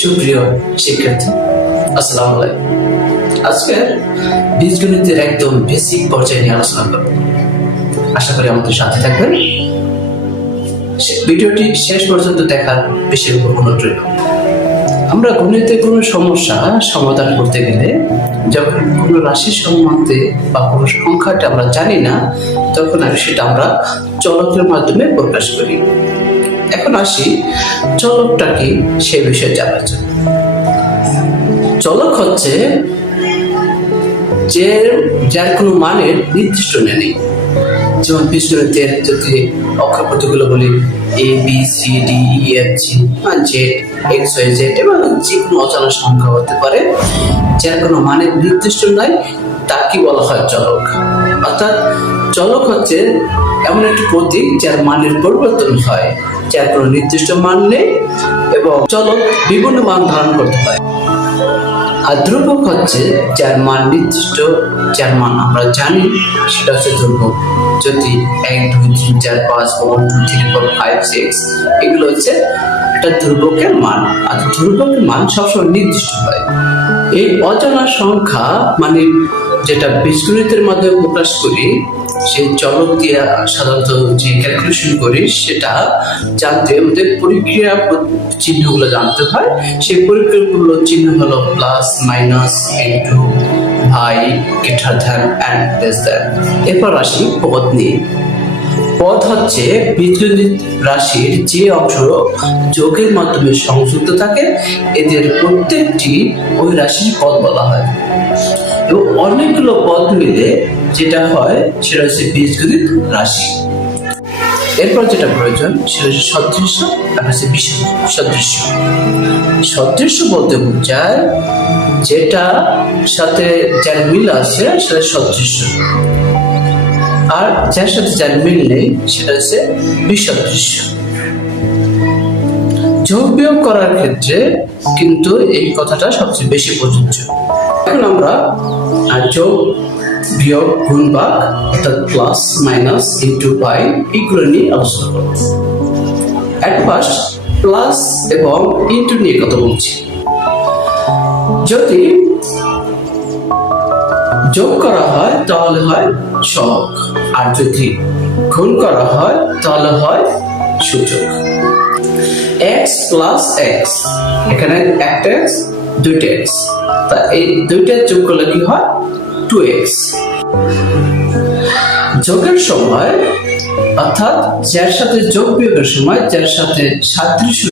সুপ্রিয় শিক্ষার্থী, আসসালামু আলাইকুম। আজকে বীজগণিতের একদম বেসিক পর্যায়ে নিয়ে আলোচনা করব। আশা করি আমাদের সাথে থাকবেন। ভিডিওটি শেষ পর্যন্ত দেখার বিশেষ অনুরোধ রইল। আমরা গণিতে কোনো সমস্যা সমাধান করতে গেলে যখন কোনো রাশি সম্বন্ধে বা কোনো সংখ্যাটা আমরা জানি না, তখন সেটা আমরা চলকের মাধ্যমে প্রকাশ করি। এখন আসি চলকটা কি সে বিষয়ে জানার জন্য। চলক হচ্ছে যার কোনো মানের নির্দিষ্ট নেই। যেমন বীজগণিতের যদি অক্ষরপতিগুলো বলি A B C D E F G Z X Y Z, এবং যে কোনো অজানা সংখ্যা হতে পারে যার কোনো মানের নির্দিষ্ট নাই, তাকে বলা হয় চলক। অর্থাৎ চলক হচ্ছে এমন একটি প্রতীক যার মানের পরিবর্তন হয়, যার কোনো নির্দিষ্ট মান নেই এবং চলক বিভিন্ন মান ধারণ করতে পারে। আর ধ্রুবক হচ্ছে যার মান নির্দিষ্ট, যার মান আমরা জানি, সেটা হচ্ছে ধ্রুবক। যদি 1 2 3 4 5 1 2 3 4 5 6 এগুলো হচ্ছে একটা ধ্রুবকের মান। আর ধ্রুবকের মান সবসময় নির্দিষ্ট হয়। এই অজানা সংখ্যা মানে যেটা বীজগণিতের মাধ্যমে প্রকাশ করি, সেই চলক দিয়ে সাধারণত যে ক্যালকুলেশন করি সেটা জানতে আমাদের পরিক্রিয়া চিহ্নগুলো জানতে হয়। সেই পরিক্রিয়াগুলো চিহ্ন হলো plus, minus, into, by, greater than, and less than. এরপর আসি পদ নিয়ে। পদ হচ্ছে বীজগণিত রাশির যে অংশ যোগের মাধ্যমে সংযুক্ত থাকে, এদের প্রত্যেকটি ওই রাশির পদ বলা হয়। এবং অনেকগুলো পদ মিলে যেটা হয় সেটা হচ্ছে বীজগণিত রাশি। এরপর যেটা প্রয়োজন সেটা হচ্ছে সদৃশ্য আর হচ্ছে বিশেষ সদৃশ্য। সদৃশ্য বলতে বোঝায় যেটা সাথে যার মিল আছে সেটা সদৃশ্য, আর যার সাথে যার মিল নেই সেটা হচ্ছে বিসদৃশ্য। যোগ বিয়োগ করার ক্ষেত্রে কিন্তু এই কথাটা সবচেয়ে বেশি প্রযোজ্য। এখন আমরা যোগ বিয়োগ গুণ ভাগ অর্থাৎ প্লাস, মাইনাস, ইনটু, বাই এগুলো নিয়ে আলোচনা করব। এট ফার্স্ট প্লাস এবং ইনটু নিয়ে কথা বলছি। যদি যোগ করা হয় তাহলে হয় সহগ, আর যদি গুণ করা হয় তাহলে হয় সূচক। x প্লাস এক্স, এখানে একটা এক্স দুইটা এক্স, তা এই দুইটা যোগ করলে কি হয় 2x। যোগের সময় অর্থাৎ যার সাথে যোগ বিয়োগের সময় যার সাথে সাদৃশ্য